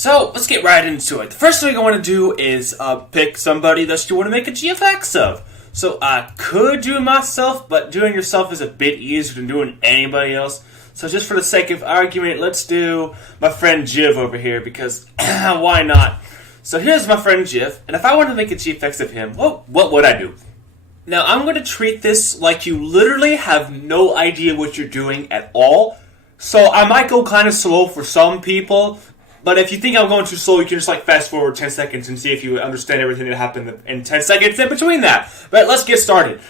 So, let's get right into it. The first thing I want to do is pick somebody that you want to make a GFX of. So, I could do it myself, but doing yourself is a bit easier than doing anybody else. So, just for the sake of argument, let's do my friend Jiv over here, because why not? So, here's my friend Jiv, and if I wanted to make a GFX of him, what would I do? Now, I'm going to treat this like you literally have no idea what you're doing at all. So, I might go kind of slow for some people, but if you think I'm going too slow, you can just fast forward 10 seconds and see if you understand everything that happened in 10 seconds in between that. But let's get started.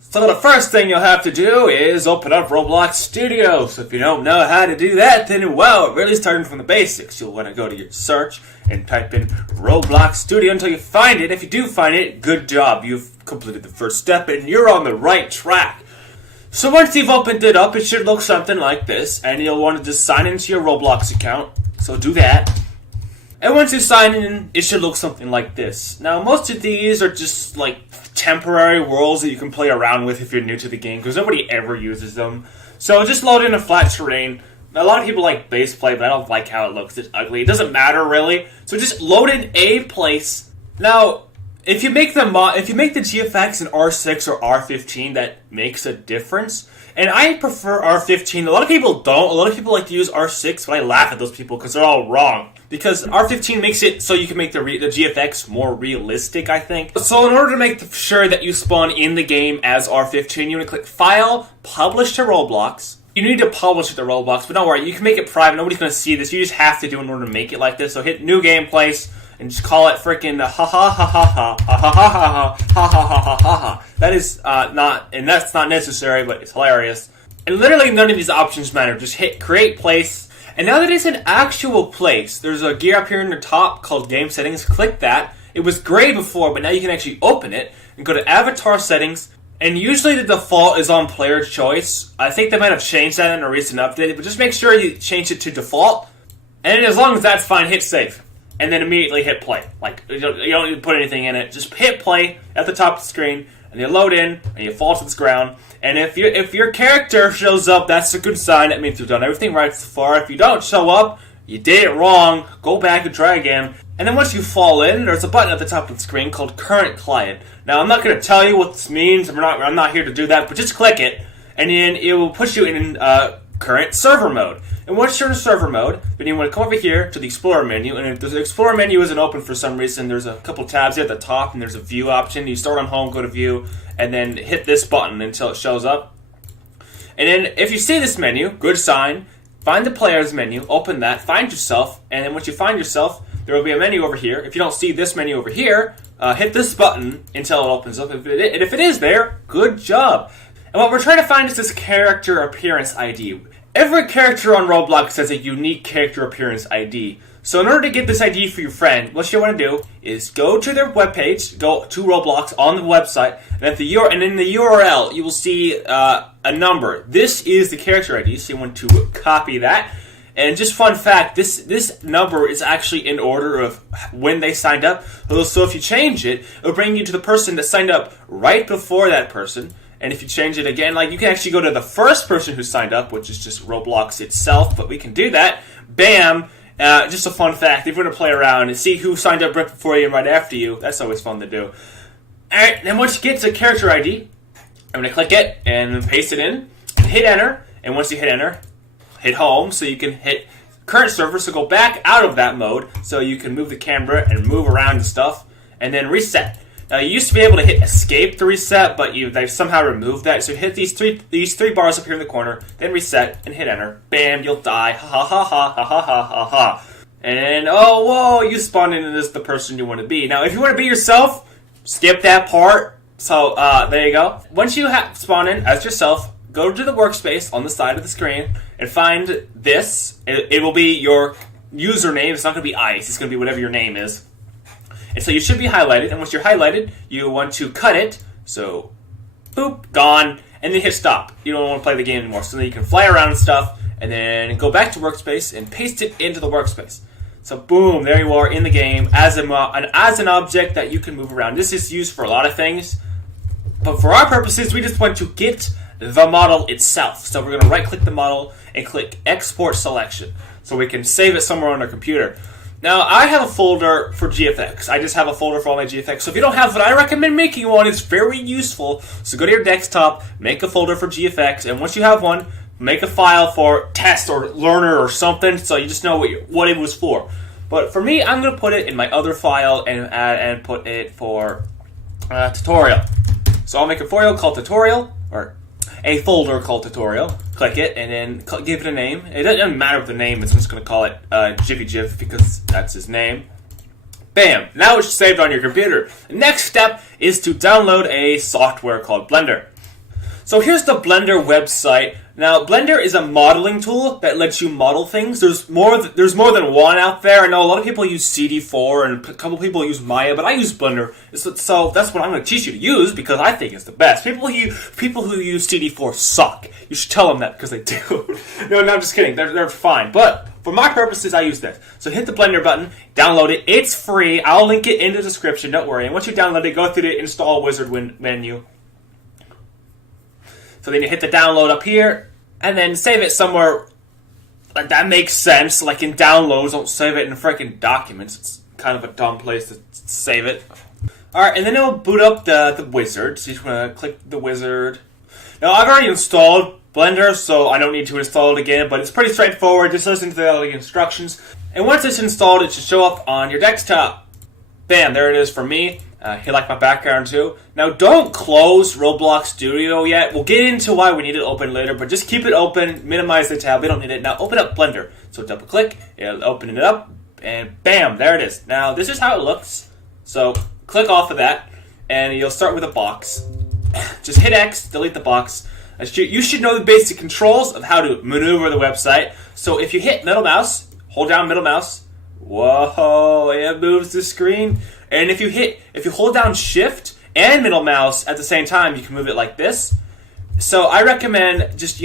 So the first thing you'll have to do is open up Roblox Studio. So if you don't know how to do that, then well, really starting from the basics. You'll want to go to your search and type in Roblox Studio until you find it. If you do find it, good job. You've completed the first step and you're on the right track. So once you've opened it up, it should look something like this. And you'll want to just sign into your Roblox account. So do that. And once you sign in, it should look something like this. Now, most of these are just temporary worlds that you can play around with if you're new to the game, because nobody ever uses them. So just load in a flat terrain. A lot of people like base play, but I don't like how it looks. It's ugly. It doesn't matter really. So just load in a place. Now, if you make the GFX in R6 or R15, that makes a difference. And I prefer R15. A lot of people don't. A lot of people like to use R6, but I laugh at those people because they're all wrong. Because R15 makes it so you can make the GFX more realistic, I think. So in order to make sure that you spawn in the game as R15, you want to click File, Publish to Roblox. You need to publish it to Roblox, but don't worry, you can make it private. Nobody's going to see this. You just have to do it in order to make it like this. So hit New Game Place and just call it freaking ha ha ha ha ha ha ha ha ha ha ha ha ha ha. That is not, and that's not necessary, but it's hilarious. And literally none of these options matter. Just hit Create Place. And now that it's an actual place, there's a gear up here in the top called Game Settings. Click that. It was gray before, but now you can actually open it and go to Avatar Settings. And usually the default is on player choice. I think they might have changed that in a recent update, but just make sure you change it to default. And as long as that's fine, hit save. And then immediately hit play. You don't need to put anything in it. Just hit play at the top of the screen, and you load in, and you fall to the ground. And if your character shows up, that's a good sign. That means you've done everything right so far. If you don't show up, you did it wrong. Go back and try again. And then once you fall in, there's a button at the top of the screen called Current Client. Now, I'm not going to tell you what this means. I'm not here to do that, but just click it, and then it will put you in current server mode. And once you're in server mode, then you want to come over here to the Explorer menu, and if the Explorer menu isn't open for some reason, there's a couple tabs here at the top, and there's a View option. You start on Home, go to View, and then hit this button until it shows up. And then if you see this menu, good sign, find the Players menu, open that, find yourself, and then once you find yourself, there will be a menu over here. If you don't see this menu over here, hit this button until it opens up. And if it is there, good job. And what we're trying to find is this character appearance ID. Every character on Roblox has a unique character appearance ID. So in order to get this ID for your friend, what you want to do is go to their webpage, go to Roblox on the website, and in the URL you will see a number. This is the character ID, so you want to copy that. And just fun fact, this number is actually in order of when they signed up. So if you change it, it'll bring you to the person that signed up right before that person. And if you change it again, you can actually go to the first person who signed up, which is just Roblox itself, but we can do that. Bam! Just a fun fact, if you want to play around and see who signed up right before you and right after you, that's always fun to do. Alright, then once you get to character ID, I'm going to click it and paste it in, and hit enter, and once you hit enter, hit home, so you can hit current server, so go back out of that mode, so you can move the camera and move around and stuff, and then reset. Now, you used to be able to hit escape to reset, but they've somehow removed that. So hit these three bars up here in the corner, then reset, and hit enter. Bam, you'll die. Ha ha ha ha ha ha ha ha ha. And, oh, whoa, you spawned into the person you want to be. Now, if you want to be yourself, skip that part. So, there you go. Once you spawn in as yourself, go to the workspace on the side of the screen and find this. It will be your username. It's not going to be Eyiss. It's going to be whatever your name is. And so you should be highlighted, and once you're highlighted, you want to cut it, so, boop, gone, and then hit stop. You don't want to play the game anymore, so then you can fly around and stuff, and then go back to workspace and paste it into the workspace. So boom, there you are in the game as an object that you can move around. This is used for a lot of things, but for our purposes, we just want to get the model itself. So we're going to right-click the model and click Export Selection, so we can save it somewhere on our computer. Now, I have a folder for GFX. I just have a folder for all my GFX. So if you don't have one, I recommend making one. It's very useful. So go to your desktop, make a folder for GFX, and once you have one, make a file for test or learner or something, so you just know what it was for. But for me, I'm going to put it in my other file and put it for tutorial. So I'll make a folder called tutorial, or a folder called tutorial. Click it, and then give it a name. It doesn't matter with the name, it's just going to call it Jiffy Jiff because that's his name. Bam! Now it's saved on your computer. The next step is to download a software called Blender. So here's the Blender website. Now, Blender is a modeling tool that lets you model things. There's more than one out there. I know a lot of people use CD4 and a couple people use Maya, but I use Blender. So that's what I'm going to teach you to use because I think it's the best. People who use CD4 suck. You should tell them that because they do. No, I'm just kidding. They're fine. But for my purposes, I use this. So hit the Blender button, download it. It's free. I'll link it in the description. Don't worry. And once you download it, go through the Install Wizard menu. So then you hit the download up here, and then save it somewhere like that makes sense. Like in downloads, don't save it in freaking documents. It's kind of a dumb place to save it. Alright, and then it'll boot up the wizard. So you just want to click the wizard. Now, I've already installed Blender, so I don't need to install it again, but it's pretty straightforward. Just listen to the instructions. And once it's installed, it should show up on your desktop. Bam, there it is for me. You like my background too. Now, don't close Roblox Studio yet. We'll get into why we need it open later, but just keep it open, minimize the tab. We don't need it. Now, open up Blender. So double click, it'll open it up, and bam, there it is. Now, this is how it looks. So click off of that, and you'll start with a box. Just hit X, delete the box. You should know the basic controls of how to maneuver the website. So if you hit middle mouse, hold down middle mouse. Whoa, it moves the screen. And if you hold down Shift and middle mouse at the same time, you can move it like this. So I recommend just,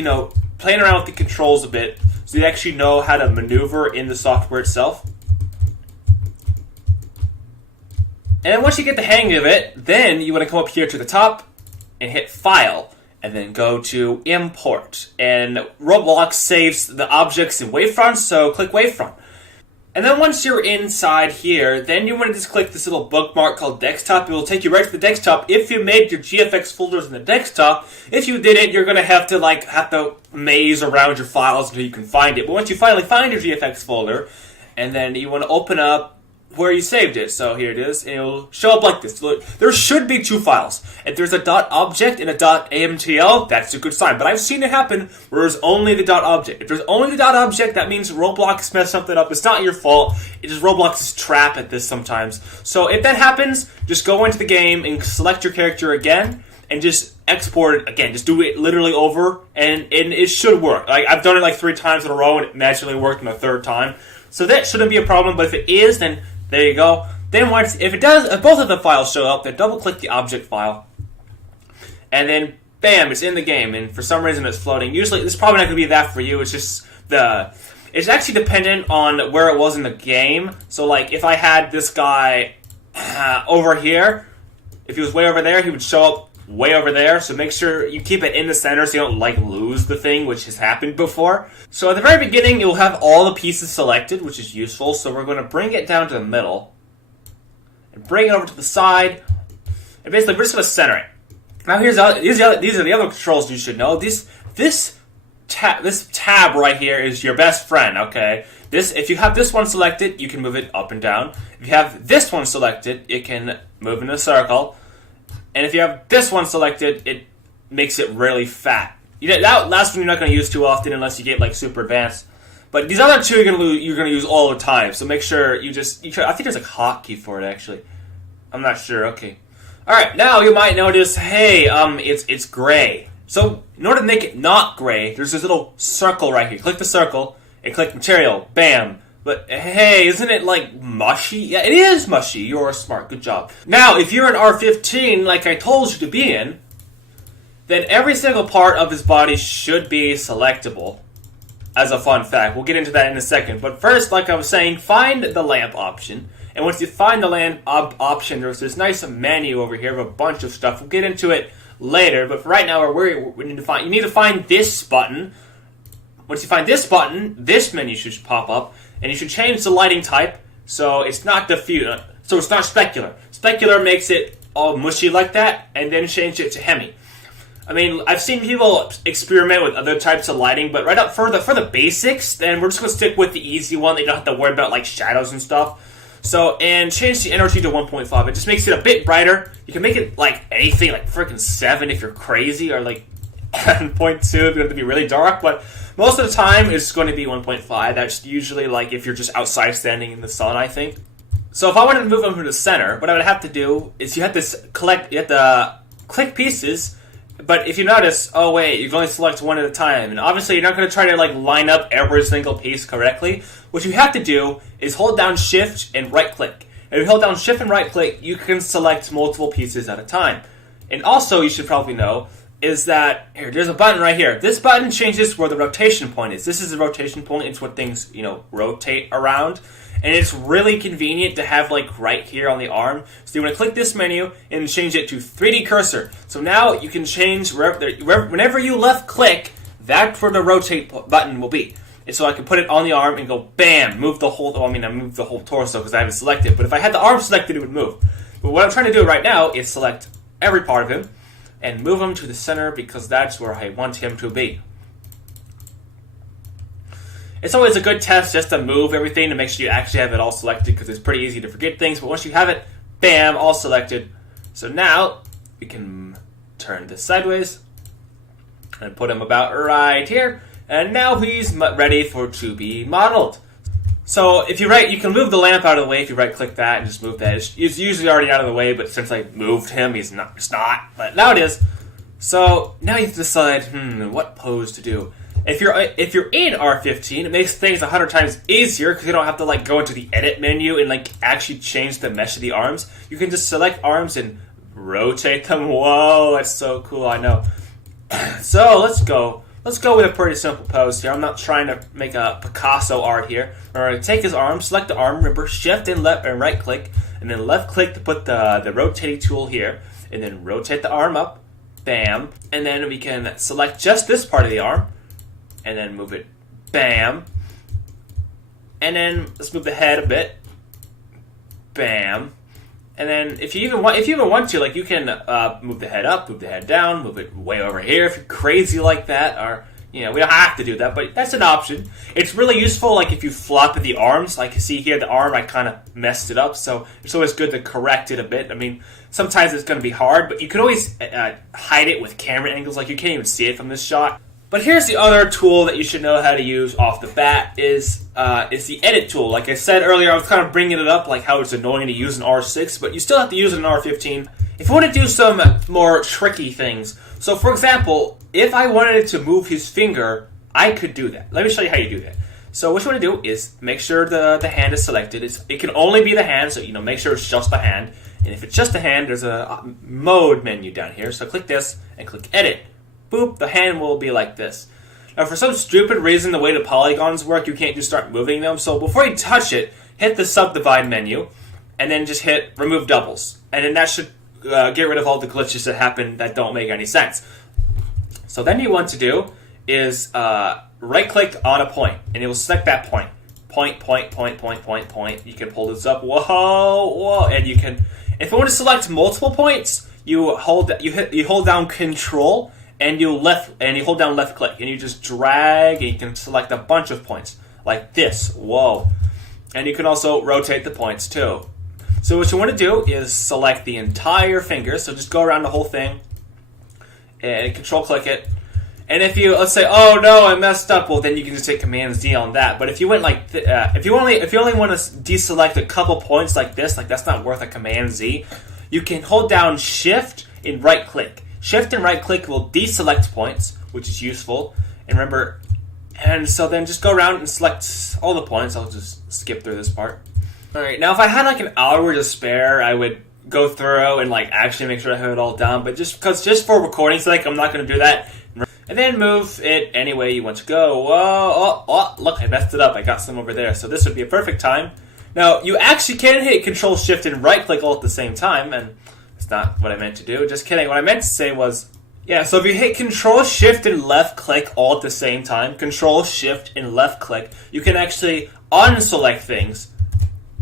playing around with the controls a bit so you actually know how to maneuver in the software itself. And once you get the hang of it, then you want to come up here to the top and hit File, and then go to Import. And Roblox saves the objects in wavefronts, so click Wavefront. And then once you're inside here, then you want to just click this little bookmark called Desktop. It will take you right to the desktop if you made your GFX folders in the desktop. If you didn't, you're going to have to maze around your files until you can find it. But once you finally find your GFX folder, and then you want to open up where you saved it. So here it is, and it'll show up like this. There should be two files. If there's a .object and a .amtl, that's a good sign. But I've seen it happen where there's only the .object. If there's only the .object, that means Roblox messed something up. It's not your fault. It's just Roblox's trap at this sometimes. So if that happens, just go into the game and select your character again, and just export it again. Just do it literally over, and it should work. I've done it like 3 times in a row, and it magically worked in the 3rd time. So that shouldn't be a problem, but if it is, then there you go. Then if both of the files show up, then double click the object file. And then, bam, it's in the game. And for some reason it's floating. Usually, it's probably not going to be that for you. It's just it's actually dependent on where it was in the game. So like, if I had this guy over here, if he was way over there, he would show up way over there. So make sure you keep it in the center so you don't lose the thing, which has happened before. So at the very beginning, it will have all the pieces selected, which is useful. So we're going to bring it down to the middle and bring it over to the side. And basically, we're just going to center it. Now these are the other controls you should know. This tab right here is your best friend. Okay. If you have this one selected, you can move it up and down. If you have this one selected, it can move in a circle. And if you have this one selected, it makes it really fat. That last one you're not going to use too often unless you get super advanced. But these other two you're going to use all the time. So make sure I think there's a hotkey for it actually. I'm not sure. Okay. All right. Now you might notice, hey, it's gray. So in order to make it not gray, there's this little circle right here. Click the circle and click Material. Bam. But hey, isn't it mushy? Yeah, it is mushy. You're smart. Good job. Now, if you're an R15, like I told you to be in, then every single part of his body should be selectable. As a fun fact. We'll get into that in a second. But first, like I was saying, find the lamp option. And once you find the lamp option, there's this nice menu over here of a bunch of stuff. We'll get into it later. But for right now, you need to find this button. Once you find this button, this menu should pop up. And you should change the lighting type So it's not diffuse. So it's not specular. Specular makes it all mushy like that, and then change it to hemi. I mean, I've seen people experiment with other types of lighting, but right up for the basics, then we're just going to stick with the easy one. You don't have to worry about like shadows and stuff. So, and change the energy to 1.5. It just makes it a bit brighter. You can make it like anything, like freaking 7 if you're crazy, or like 1.2 if you're going to be really dark, but most of the time it's going to be 1.5. That's usually like if you're just outside standing in the sun, I think. So if I wanted to move them to the center, what I would have to do is you have to click pieces. But if you notice, oh wait, you can only select one at a time, and obviously you're not going to try to like line up every single piece correctly. What you have to do is hold down Shift and right click. And if you hold down Shift and right click, you can select multiple pieces at a time. And also, you should probably know, is that, here, there's a button right here. This button changes where the rotation point is. This is the rotation point. It's what things, rotate around. And it's really convenient to have, like, right here on the arm. So you want to click this menu and change it to 3D cursor. So now you can change whenever you left click, that's where the rotate button will be. And so I can put it on the arm and go, bam, move the whole, I moved the whole torso because I haven't selected. But if I had the arm selected, it would move. But what I'm trying to do right now is select every part of him and move him to the center because that's where I want him to be. It's always a good test just to move everything to make sure you actually have it all selected because it's pretty easy to forget things. But once you have it, bam, all selected. So now we can turn this sideways and put him about right here. And now he's ready to be modeled. So if you can move the lamp out of the way if you right click that and just move that. It's usually already out of the way, but since I moved him, it's not. But now it is. So now you have to decide, what pose to do. If you're in R15, it makes things 100 times easier because you don't have to like go into the edit menu and like actually change the mesh of the arms. You can just select arms and rotate them. Whoa, that's so cool, I know. So let's go with a pretty simple pose here. I'm not trying to make a Picasso art here. We're going to take his arm, select the arm, remember, shift and left and right click, and then left click to put the rotating tool here, and then rotate the arm up, bam, and then we can select just this part of the arm, and then move it, bam, and then let's move the head a bit, bam, and then if you even want to, like you can move the head up, move the head down, move it way over here if you're crazy like that, or we don't have to do that, but that's an option. It's really useful, like if you flop the arms, like you see here, the arm I kind of messed it up, so it's always good to correct it a bit. I mean, sometimes it's going to be hard, but you can always hide it with camera angles, like you can't even see it from this shot. But here's the other tool that you should know how to use off the bat is the edit tool. Like I said earlier, I was kind of bringing it up, like how it's annoying to use an R6, but you still have to use it in R15. If you want to do some more tricky things, so for example, if I wanted to move his finger, I could do that. Let me show you how you do that. So what you want to do is make sure the hand is selected. It can only be the hand, so make sure it's just the hand. And if it's just the hand, there's a mode menu down here. So click this and click edit. Boop, the hand will be like this. Now for some stupid reason, the way the polygons work, you can't just start moving them. So before you touch it, hit the subdivide menu, and then just hit remove doubles. And then that should get rid of all the glitches that happen that don't make any sense. So then you want to do is right click on a point, and it will select that point. Point. You can pull this up. Whoa. And you can, if you want to select multiple points, you hold down Control and you hold down left click, and you just drag, and you can select a bunch of points like this. Whoa. And you can also rotate the points too. So what you want to do is select the entire finger. So just go around the whole thing and Control click it. And if you, let's say, oh no, I messed up, well then you can just hit Command Z on that. But if you went like, if you only want to deselect a couple points like this, like that's not worth a Command Z, you can hold down Shift and right click. Shift and right click will deselect points, which is useful. And remember, and so then just go around and select all the points. I'll just skip through this part. Alright, now if I had like an hour to spare, I would go through and like actually make sure I have it all done. But just for recording sake, I'm not going to do that. And then move it any way you want to go. Whoa, oh, look, I messed it up. I got some over there. So this would be a perfect time. Now, you actually can hit Control, Shift, and right click all at the same time. And it's not what I meant to do. Just kidding. What I meant to say was, yeah, so if you hit Control, Shift, and left click all at the same time, Control, Shift, and left click, you can actually unselect things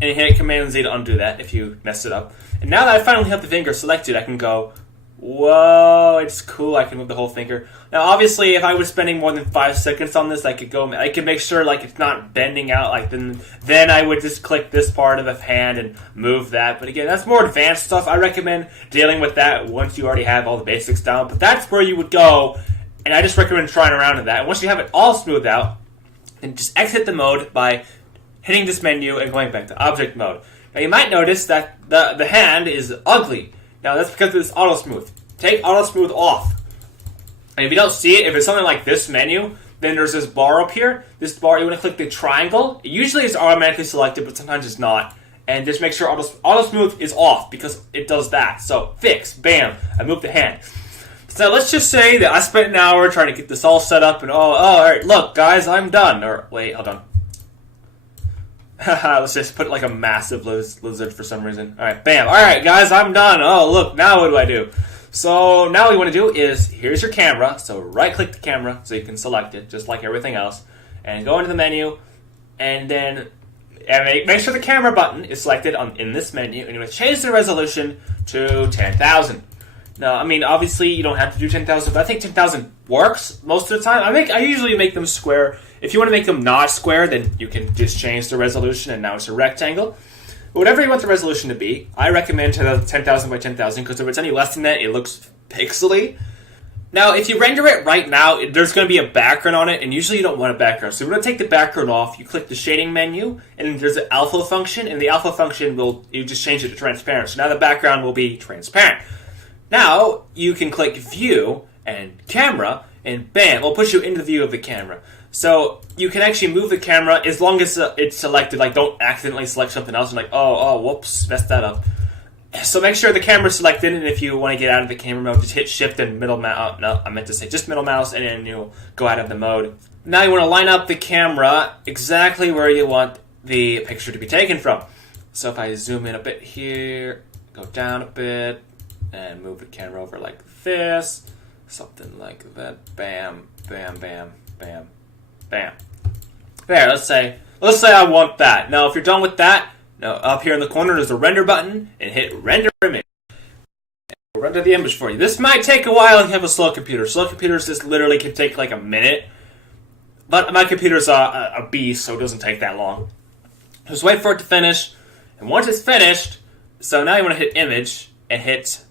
and hit Command Z to undo that if you messed it up. And now that I finally have the finger selected, I can go, whoa, it's cool, I can move the whole finger. Now obviously if I was spending more than 5 seconds on this, I could make sure like it's not bending out, like then I would just click this part of the hand and move that. But again, that's more advanced stuff. I recommend dealing with that once you already have all the basics down, but that's where you would go, and I just recommend trying around with that. And once you have it all smoothed out, then just exit the mode by hitting this menu and going back to object mode. Now you might notice that the hand is ugly. Now that's because of this auto smooth. Take auto smooth off. And if you don't see it, if it's something like this menu, then there's this bar up here. This bar, you want to click the triangle. It usually is automatically selected, but sometimes it's not. And just make sure auto smooth is off because it does that. So fix, bam, I moved the hand. So let's just say that I spent an hour trying to get this all set up, and alright, look guys, I'm done. Or wait, hold on. Let's just put like a massive lizard for some reason. Alright, bam. Alright guys, I'm done. Oh look, now what do I do? So now what you want to do is, here's your camera. So right click the camera so you can select it, just like everything else. And go into the menu, and then make sure the camera button is selected in this menu, and you want to change the resolution to 10,000. Now, I mean, obviously you don't have to do 10,000, but I think 10,000 works most of the time. I usually make them square. If you want to make them not square, then you can just change the resolution, and now it's a rectangle. But whatever you want the resolution to be, I recommend 10,000 by 10,000, because if it's any less than that, it looks pixely. Now, if you render it right now, there's going to be a background on it, and usually you don't want a background. So we're going to take the background off. You click the shading menu, and there's an alpha function, and the alpha function you just change it to transparent. So now the background will be transparent. Now, you can click View and Camera, and bam, it'll put you into the view of the camera. So you can actually move the camera as long as it's selected. Like, don't accidentally select something else and like, oh, whoops, messed that up. So make sure the camera's selected, and if you want to get out of the camera mode, just hit Shift and middle mouse. No, I meant to say just middle mouse, and then you'll go out of the mode. Now you want to line up the camera exactly where you want the picture to be taken from. So if I zoom in a bit here, go down a bit, and move the camera over like this, something like that. Bam, bam, bam, bam, bam. There, let's say I want that. Now, if you're done with that, now up here in the corner there's a render button, and hit render image. We'll render the image for you. This might take a while if you have a slow computer. Slow computers, this literally can take like a minute. But my computer's a beast, so it doesn't take that long. Just wait for it to finish, and once it's finished, so now you want to hit image and hit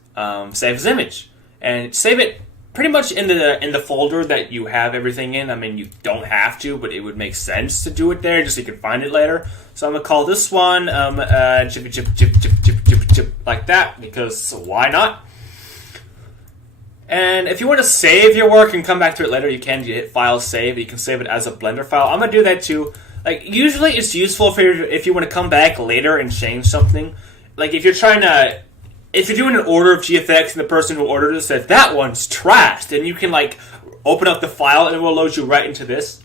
save as image, and save it pretty much in the folder that you have everything in. I mean, you don't have to, but it would make sense to do it there just so you can find it later. So I'm gonna call this one like that, because why not? And if you want to save your work and come back to it later, you can. You hit File, Save. You can save it as a Blender file. I'm gonna do that too. Like, usually it's useful if you want to come back later and change something. Like, if you're doing an order of GFX and the person who ordered it says, that one's trash, then you can, like, open up the file and it will load you right into this.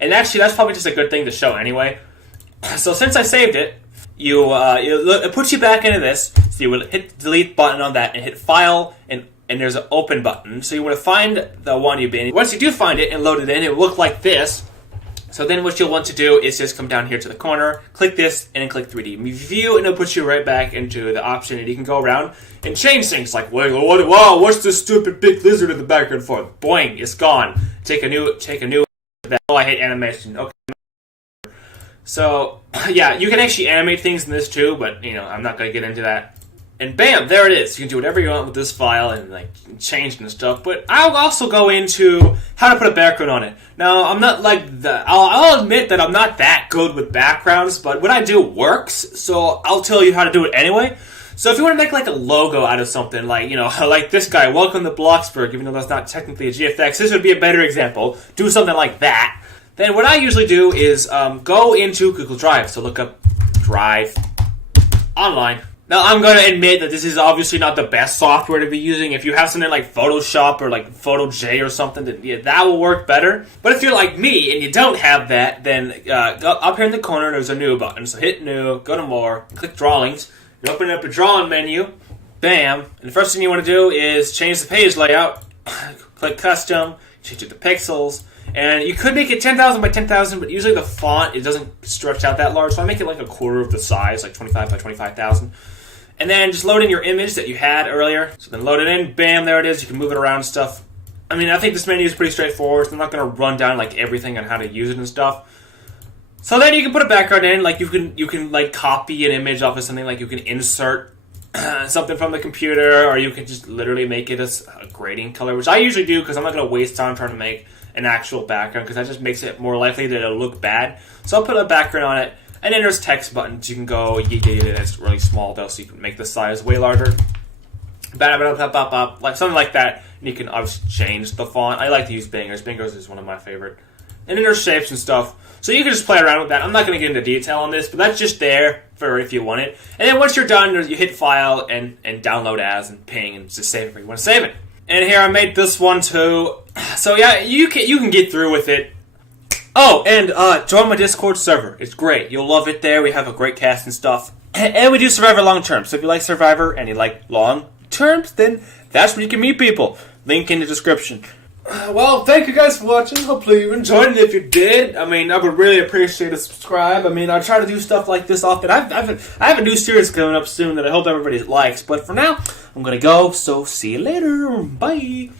And actually, that's probably just a good thing to show anyway. So since I saved it, it puts you back into this. So you will hit the delete button on that and hit File, and there's an Open button. So you want to find the one you've been in. Once you do find it and load it in, it will look like this. So then what you'll want to do is just come down here to the corner, click this, and then click 3D View, and it'll put you right back into the option, and you can go around and change things like, wow, what's this stupid big lizard in the background for? Boing, it's gone. Take a new. Oh, I hate animation. Okay. So, yeah, you can actually animate things in this too, but, I'm not going to get into that. And bam, there it is. You can do whatever you want with this file and like change and stuff. But I'll also go into how to put a background on it. Now, I'm not like I'll admit that I'm not that good with backgrounds, but what I do works. So I'll tell you how to do it anyway. So if you want to make like a logo out of something, like like this guy, welcome to Bloxburg, even though that's not technically a GFX, this would be a better example. Do something like that. Then what I usually do is go into Google Drive. So look up Drive online. Now, I'm going to admit that this is obviously not the best software to be using. If you have something like Photoshop or like PhotoJ or something, then that will work better. But if you're like me and you don't have that, then up here in the corner, there's a New button. So hit New, go to More, click Drawings. You open up a drawing menu. Bam. And the first thing you want to do is change the page layout. Click Custom, change it to pixels. And you could make it 10,000 by 10,000, but usually the font, it doesn't stretch out that large, so I make it like a quarter of the size, like 25 by 25,000. And then just load in your image that you had earlier. So then load it in, bam, there it is. You can move it around and stuff. I mean, I think this menu is pretty straightforward, so I'm not going to run down like everything on how to use it and stuff. So then you can put a background in, like you can like copy an image off of something, like you can insert something from the computer, or you can just literally make it a grading color, which I usually do because I'm not going to waste time trying to make an actual background, because that just makes it more likely that it'll look bad. So I'll put a background on it, and then there's text buttons. You can go, it's really small though, so you can make the size way larger. Like something like that, and you can obviously change the font. I like to use Bingers. Bingers is one of my favorite. And then there's shapes and stuff. So you can just play around with that. I'm not going to get into detail on this, but that's just there for if you want it. And then once you're done, you hit File and Download As and Ping and just save it where you want to save it. And here I made this one too. So yeah, you can get through with it. Oh, and join my Discord server. It's great. You'll love it there. We have a great cast and stuff. And we do Survivor long term. So if you like Survivor and you like long terms, then that's where you can meet people. Link in the description. Well, thank you guys for watching. Hopefully you enjoyed it. If you did, I mean, I would really appreciate a subscribe. I mean, I try to do stuff like this often. I have a new series coming up soon that I hope everybody likes. But for now, I'm going to go. So see you later. Bye.